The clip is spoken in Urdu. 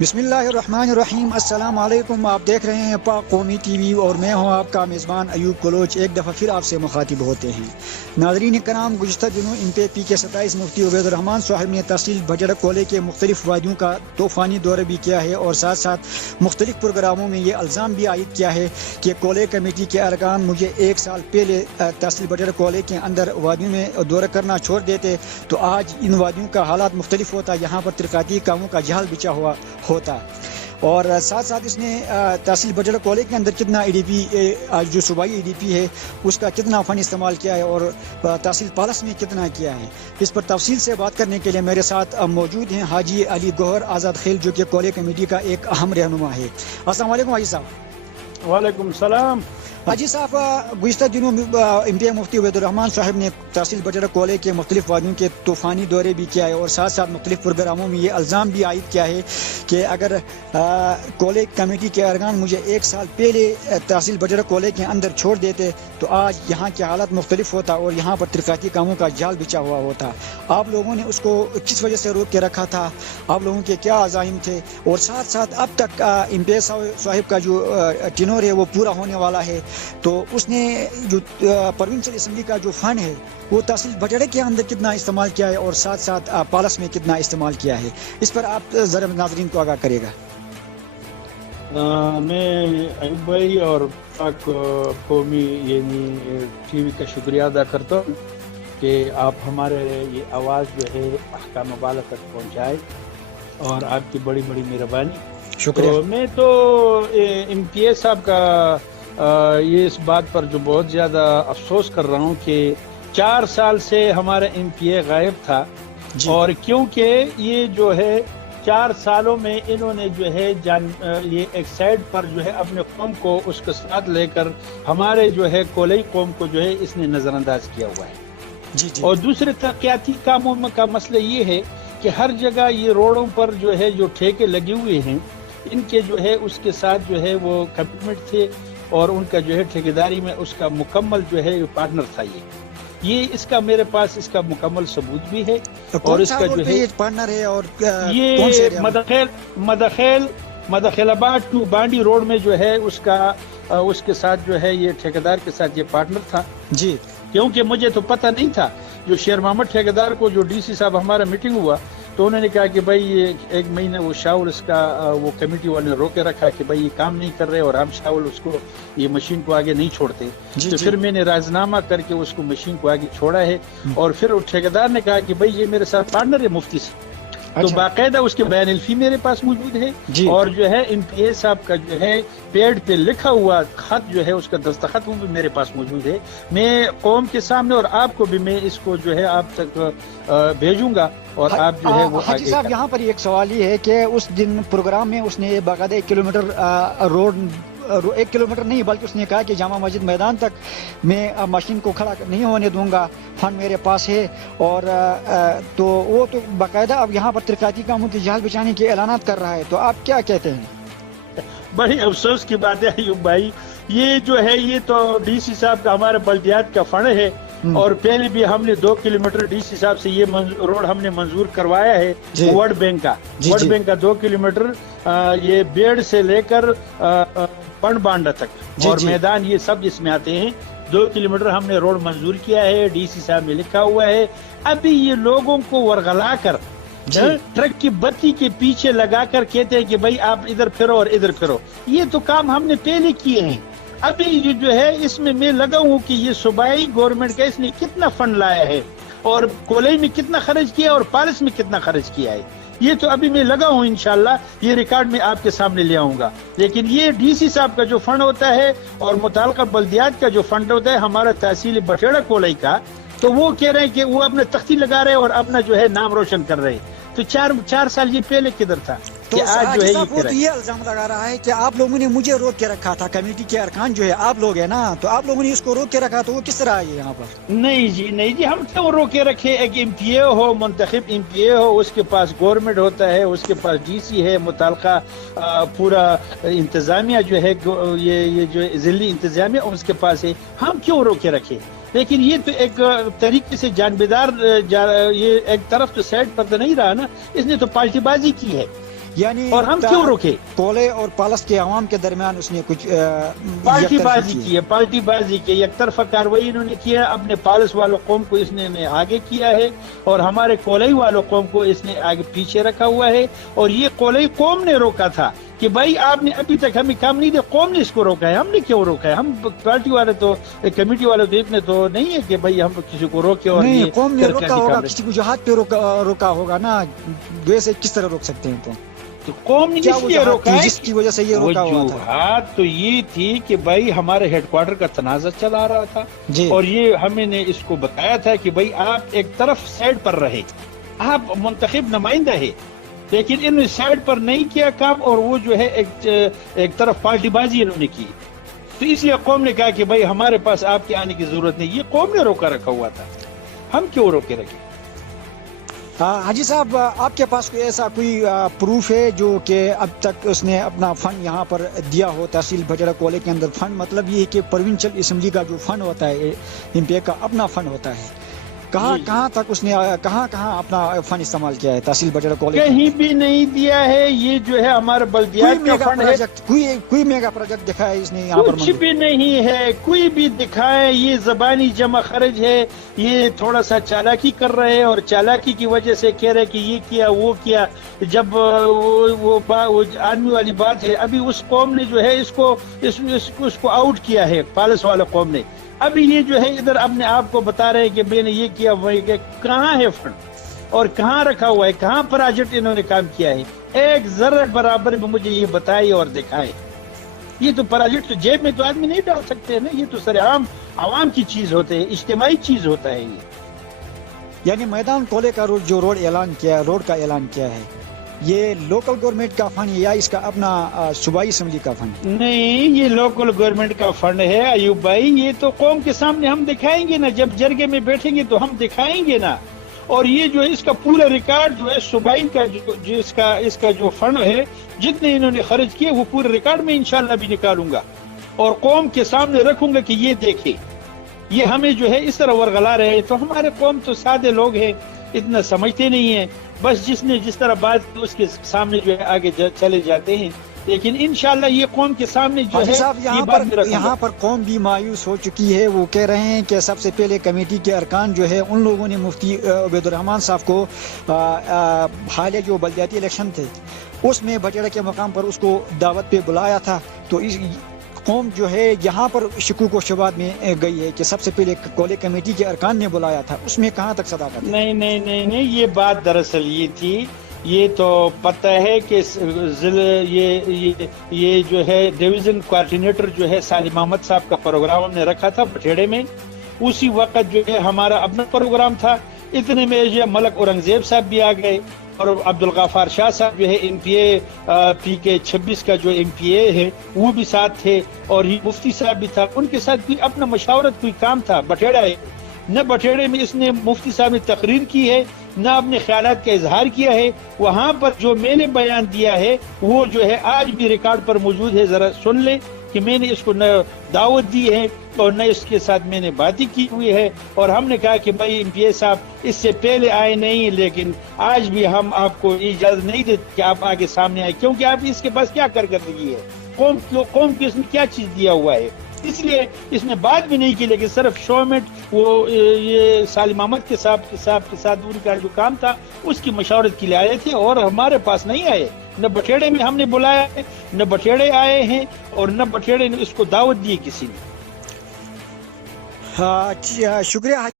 بسم اللہ الرحمن الرحیم، السلام علیکم۔ آپ دیکھ رہے ہیں پاک قومی ٹی وی اور میں ہوں آپ کا میزبان ایوب کلوچ۔ ایک دفعہ پھر آپ سے مخاطب ہوتے ہیں۔ ناظرین کرام، گزشتہ دنوں MPAP کے 27 مفتی عبید الرحمان صاحب نے تحصیل بھجڑ کولے کے مختلف وادیوں کا طوفانی دورہ بھی کیا ہے اور ساتھ ساتھ مختلف پروگراموں میں یہ الزام بھی عائد کیا ہے کہ کولے کمیٹی کے ارکان مجھے 1 سال پہلے تحصیل بھجڑ کولے کے اندر وادیوں میں دورہ کرنا چھوڑ دیتے تو آج ان وادیوں کا حالات مختلف ہوتا، یہاں پر ترقیاتی کاموں کا جہل بچا ہوا ہوتا۔ اور ساتھ ساتھ اس نے تحصیل بھجڑ کولے کے اندر کتنا EDP جو صوبائی EDP ہے اس کا کتنا فن استعمال کیا ہے اور تحصیل پالس میں کتنا کیا ہے، اس پر تفصیل سے بات کرنے کے لیے میرے ساتھ موجود ہیں حاجی علی گوہر آزاد خیل، جو کہ کولے کمیٹی کا ایک اہم رہنما ہے۔ السلام علیکم حاجی صاحب۔ وعلیکم السلام۔ حاجی صاحب، گزشتہ دنوں MPA مفتی عبید الرحمان صاحب نے تحصیل بھجڑ کولے کے مختلف وادیوں کے طوفانی دورے بھی کیا ہے اور ساتھ ساتھ مختلف پروگراموں میں یہ الزام بھی عائد کیا ہے کہ اگر کولے کمیٹی کے ارکان مجھے 1 سال پہلے تحصیل بھجڑ کولے کے اندر چھوڑ دیتے تو آج یہاں کے حالات مختلف ہوتا اور یہاں پر ترقیاتی کاموں کا جال بچا ہوا ہوتا۔ آپ لوگوں نے اس کو کس وجہ سے روک کے رکھا تھا؟ آپ لوگوں کے کیا عزائم تھے؟ اور ساتھ ساتھ اب تک MPA صاحب کا جو ٹینور ہے وہ پورا ہونے والا ہے، تو اس نے جو پروونشل اسمبلی کا جو فنڈ ہے وہ تحصیل بھجڑے کے اندر کتنا استعمال کیا ہے اور ساتھ ساتھ پالس میں کتنا استعمال کیا ہے، اس پر آپ ذرا ناظرین کو آگاہ کرے گا۔ میں ایوب بھائی اور پاک قومی ٹی وی کا شکریہ ادا کرتا ہوں کہ آپ ہمارے یہ آواز جو ہے احکام بالا تک پہنچائے، اور آپ کی بڑی بڑی مہربانی، شکریہ۔ میں تو MPA صاحب کا یہ اس بات پر جو بہت زیادہ افسوس کر رہا ہوں کہ 4 سال سے ہمارا MPA غائب تھا جی۔ اور کیونکہ یہ جو ہے 4 سالوں میں انہوں نے جو ہے یہ ایک سائڈ پر جو ہے اپنے قوم کو اس کے ساتھ لے کر ہمارے جو ہے کولئی قوم کو جو ہے اس نے نظر انداز کیا ہوا ہے جی جی۔ اور دوسرے ترقیاتی کاموں کا مسئلہ یہ ہے کہ ہر جگہ یہ روڈوں پر جو ہے جو ٹھیکے لگے ہوئے ہیں، ان کے جو ہے اس کے ساتھ جو ہے وہ کمٹمنٹ تھے اور ان کا جو ہے ٹھیکیداری میں اس کا مکمل جو ہے پارٹنر تھا۔ یہ اس کا میرے پاس اس کا مکمل ثبوت بھی ہے، اور اس کا جو ہے پارٹنر ہے اور یہ مدخیل آباد ٹو بانڈی روڈ میں جو ہے اس کے ساتھ جو ہے یہ ٹھیکیدار کے ساتھ یہ پارٹنر تھا جی۔ کیونکہ مجھے تو پتہ نہیں تھا، جو شیر محمد ٹھیکیدار کو جو DC صاحب ہمارا میٹنگ ہوا تو انہوں نے کہا کہ بھائی یہ 1 مہینہ وہ شاول اس کا وہ کمیٹی والے نے روکے رکھا کہ بھائی یہ کام نہیں کر رہے اور ہم شاول اس کو یہ مشین کو آگے نہیں چھوڑتے جی تو جی۔ پھر میں نے راضنامہ کر کے اس کو مشین کو آگے چھوڑا ہے، اور پھر ٹھیکیدار نے کہا کہ بھائی یہ میرے ساتھ پارٹنر ہے مفتی سے، تو باقاعدہ اس کے بیان الفی میرے پاس موجود ہے جی۔ اور جو ہے MPA صاحب کا جو ہے پیڈ پہ لکھا ہوا خط جو ہے اس کا دستخط وہ بھی میرے پاس موجود ہے۔ میں قوم کے سامنے اور آپ کو بھی میں اس کو جو ہے آپ تک بھیجوں گا، اور آپ جو ہے وہ حاجی صاحب یہاں پر ایک سوال یہ ہے کہ اس دن پروگرام میں اس نے باقاعدہ 1 کلومیٹر روڈ 1 کلومیٹر نہیں بلکہ اس نے کہا کہ جامع مسجد میدان تک میں مشین کو کھڑا نہیں ہونے دوں گا، فنڈ میرے پاس ہے، اور تو وہ تو باقاعدہ اب یہاں پر ترقیاتی کاموں کی جال بچانے کے اعلانات کر رہا ہے، تو آپ کیا کہتے ہیں؟ بڑی افسوس کی بات ہے ایوب بھائی، یہ جو ہے یہ تو DC صاحب کا ہمارے بلدیات کا فنڈ ہے، اور پہلے بھی ہم نے 2 کلومیٹر DC صاحب سے یہ روڈ ہم نے منظور کروایا ہے ورلڈ بینک کا، ورلڈ بینک کا 2 کلومیٹر یہ بیڑ سے لے کر پنڈ بانڈا تک اور میدان یہ سب اس میں آتے ہیں۔ 2 کلومیٹر ہم نے روڈ منظور کیا ہے، DC صاحب نے لکھا ہوا ہے۔ ابھی یہ لوگوں کو ورغلا کر ٹرک کی بتی کے پیچھے لگا کر کہتے ہیں کہ بھائی آپ ادھر پھرو اور ادھر پھرو، یہ تو کام ہم نے پہلے کیے ہیں۔ ابھی یہ جو ہے اس میں لگا ہوں کہ یہ صوبائی گورنمنٹ کا اس نے کتنا فنڈ لایا ہے اور کولئی میں کتنا خرچ کیا اور پالس میں کتنا خرچ کیا ہے، یہ تو ابھی میں لگا ہوں، انشاءاللہ یہ ریکارڈ میں آپ کے سامنے لے آؤں گا۔ لیکن یہ DC صاحب کا جو فنڈ ہوتا ہے اور متعلقہ بلدیات کا جو فنڈ ہوتا ہے ہمارا تحصیل بھجڑ کولئی کا، تو وہ کہہ رہے ہیں کہ وہ اپنا تختی لگا رہے اور اپنا جو ہے نام روشن کر رہے ہیں، تو 4 سال یہ پہلے کدھر تھا؟ تو آج جو ہے یہ الزام لگا رہا ہے کہ آپ لوگوں نے مجھے روک کے رکھا تھا، کمیٹی کے ارکان جو ہے آپ لوگ ہیں نا، تو آپ لوگوں نے اس کو روک کے رکھا، تو وہ کس طرح ہے یہاں پر؟ نہیں جی، ہم کیوں روک کے رکھے؟ ایک MPA ہو، منتخب MPA ہو، اس کے پاس گورنمنٹ ہوتا ہے، اس کے پاس DC ہے، متعلقہ پورا انتظامیہ جو ہے یہ جو ضلعی انتظامیہ اس کے پاس ہے، ہم کیوں روک کے رکھے؟ لیکن یہ تو ایک طریقے سے جانبدار یہ ایک طرف تو سائڈ پر تو نہیں رہا نا، اس نے تو پالٹی بازی کی ہے۔ یعنی اور ہم کیوں روکے؟ کولے اور پالس کے عوام کے درمیان اس نے کچھ پارٹی بازی کی ہے، پارٹی بازی کی، یک طرفہ کاروائی انہوں نے کیا، اپنے پالس والوں قوم کو اس نے آگے کیا ہے اور ہمارے کولائی والوں قوم کو اس نے آگے پیچھے رکھا ہوا ہے. اور یہ کولائی قوم نے روکا تھا کہ بھائی آپ نے ابھی تک ہمیں کام نہیں دیا، قوم نے اس کو روکا ہے. ہم نے کیوں روکا ہے؟ ہم پارٹی والے تو کمیٹی والے تو اتنے تو نہیں ہے کہ بھائی ہم کسی کو روکے. اور نہیں، قوم نے روکا ہوگا، کسی کو جہاد پہ روکا ہوگا نا، ویسے کس طرح روک سکتے ہیں؟ تو قوم نے اس لیے روکا ہے جس کی وجہ سے یہ روکا ہوا تھا. وجوہات تو یہ تھی کہ بھائی ہمارے ہیڈ کوارٹر کا تنازع چلا رہا تھا جی. اور یہ ہمیں نے اس کو بتایا تھا کہ بھائی آپ ایک طرف سائڈ پر رہے، آپ منتخب نمائندہ ہے، لیکن انہوں نے سائڈ پر نہیں کیا کام اور وہ جو ہے ایک طرف پارٹی بازی انہوں نے کی. تو اس لیے قوم نے کہا کہ بھائی ہمارے پاس آپ کے آنے کی ضرورت نہیں. یہ قوم نے روکا رکھا ہوا تھا، ہم کیوں روکے رکھے؟ حاجی صاحب، آپ کے پاس کوئی ایسا کوئی پروف ہے جو کہ اب تک اس نے اپنا فنڈ یہاں پر دیا ہو تحصیل بھٹیڑا کولے کے اندر؟ فنڈ مطلب یہ ہے کہ پروونشل اسمبلی کا جو فنڈ ہوتا ہے، ایم پی اے کا اپنا فنڈ ہوتا ہے، کہاں تک اس نے کہاں اپنا فنڈ استعمال کیا ہے تحصیل بھٹیڑا کولے؟ کہیں بھی نہیں دیا ہے. یہ جو ہے ہمارا بلدیات کا فنڈ ہے. کوئی میگا پروجیکٹ دکھایا ہے اس نے یہاں پر؟ کچھ بھی نہیں ہے، کوئی بھی دکھائے. یہ زبانی جمع خرچ ہے، یہ تھوڑا سا چالاکی کر رہے ہیں اور چالاکی کی وجہ سے کہہ رہے کہ یہ کیا وہ کیا. جب وہ آدمی والی بات ہے، ابھی اس قوم نے جو ہے اس کو آؤٹ کیا ہے، پالس والے قوم نے. ابھی یہ جو ہے ادھر اپنے آپ کو بتا رہے ہیں کہ میں نے یہ کیا وہی کیا. کہاں ہے فنڈ اور کہاں رکھا ہوا ہے؟ کہاں پروجیکٹ انہوں نے کام کیا ہے؟ ایک ذرہ برابر میں مجھے یہ بتائے اور دکھائے. یہ تو پروجیکٹ تو جیب میں تو آدمی نہیں ڈال سکتے نا، یہ تو سر عوام کی چیز ہوتے ہے، اجتماعی چیز ہوتا ہے. یہ یعنی میدان کولے کا روڈ کا اعلان کیا ہے، یہ لوکل گورنمنٹ کا فنڈ یا اس کا اپنا صوبائی اسمبلی کا فنڈ؟ نہیں، یہ لوکل گورنمنٹ کا فنڈ ہے ایوب بھائی. یہ تو قوم کے سامنے ہم دکھائیں گے نا، جب جرگے میں بیٹھیں گے تو ہم دکھائیں گے نا. اور یہ جو اس کا پورا ریکارڈ جو ہے صوبائی کا اس کا جو فنڈ ہے، جتنے انہوں نے خرچ کیے وہ پورے ریکارڈ میں انشاءاللہ بھی نکالوں گا اور قوم کے سامنے رکھوں گا کہ یہ دیکھیں. یہ ہمیں جو ہے اس طرح ورغلا رہے. تو ہمارے قوم تو سادے لوگ ہیں، اتنا سمجھتے نہیں ہیں، بس جس نے جس طرح بات کی اس کے سامنے جو ہے آگے چلے جاتے ہیں. لیکن انشاءاللہ یہ قوم کے سامنے جو ہے یہاں پر قوم بھی مایوس ہو چکی ہے. وہ کہہ رہے ہیں کہ سب سے پہلے کمیٹی کے ارکان جو ہے ان لوگوں نے مفتی عبید الرحمان صاحب کو حالیہ جو بلدیاتی الیکشن تھے اس میں بھٹیڑا کے مقام پر اس کو دعوت پہ بلایا تھا. تو اس قوم جو ہے یہاں پر شکوک و شبہات میں گئی ہے کہ سب سے پہلے کولے کمیٹی کے ارکان نے بلایا تھا، اس میں کہاں تک صداقت ہے؟ نہیں، یہ بات دراصل یہ تھی. یہ تو پتہ ہے کہ یہ جو ہے ڈویژن کوارڈینیٹر جو ہے سالم احمد صاحب کا پروگرام ہم نے رکھا تھا بٹھیڑے میں. اسی وقت جو ہے ہمارا اپنا پروگرام تھا. اتنے میں جو ملک اورنگزیب صاحب بھی آ گئے اور عبدالغفار شاہ صاحب جو ہے ایم پی اے پی کے 26 کا جو ایم پی اے ہے وہ بھی ساتھ تھے اور یہ مفتی صاحب بھی تھا. ان کے ساتھ کوئی اپنا مشاورت کوئی کام تھا بٹھیڑا ہے نہ. بٹھیڑے میں اس نے مفتی صاحب نے تقریر کی ہے نہ اپنے خیالات کا اظہار کیا ہے. وہاں پر جو میں نے بیان دیا ہے وہ جو ہے آج بھی ریکارڈ پر موجود ہے، ذرا سن لیں کہ میں نے اس کو نہ دعوت دی ہے اور نہ اس کے ساتھ میں نے باتیں کی ہوئی ہے. اور ہم نے کہا کہ بھائی ایم پی اے صاحب اس سے پہلے آئے نہیں، لیکن آج بھی ہم آپ کو اجازت نہیں دیتے کہ آپ آگے سامنے آئے، کیونکہ آپ اس کے پاس کیا کارکردگی ہے، قوم کی اس نے کیا چیز دیا ہوا ہے. اس لیے اس نے بات بھی نہیں کی، لیکن صرف شومنٹ وہ یہ سالم احمد کے ساتھ ان کا جو کام تھا اس کی مشاورت کے لیے آئے تھے اور ہمارے پاس نہیں آئے. نہ بٹھیڑے میں ہم نے بلایا ہے، نہ بٹھیڑے آئے ہیں اور نہ بٹھیڑے نے اس کو دعوت دی کسی نے. شکریہ.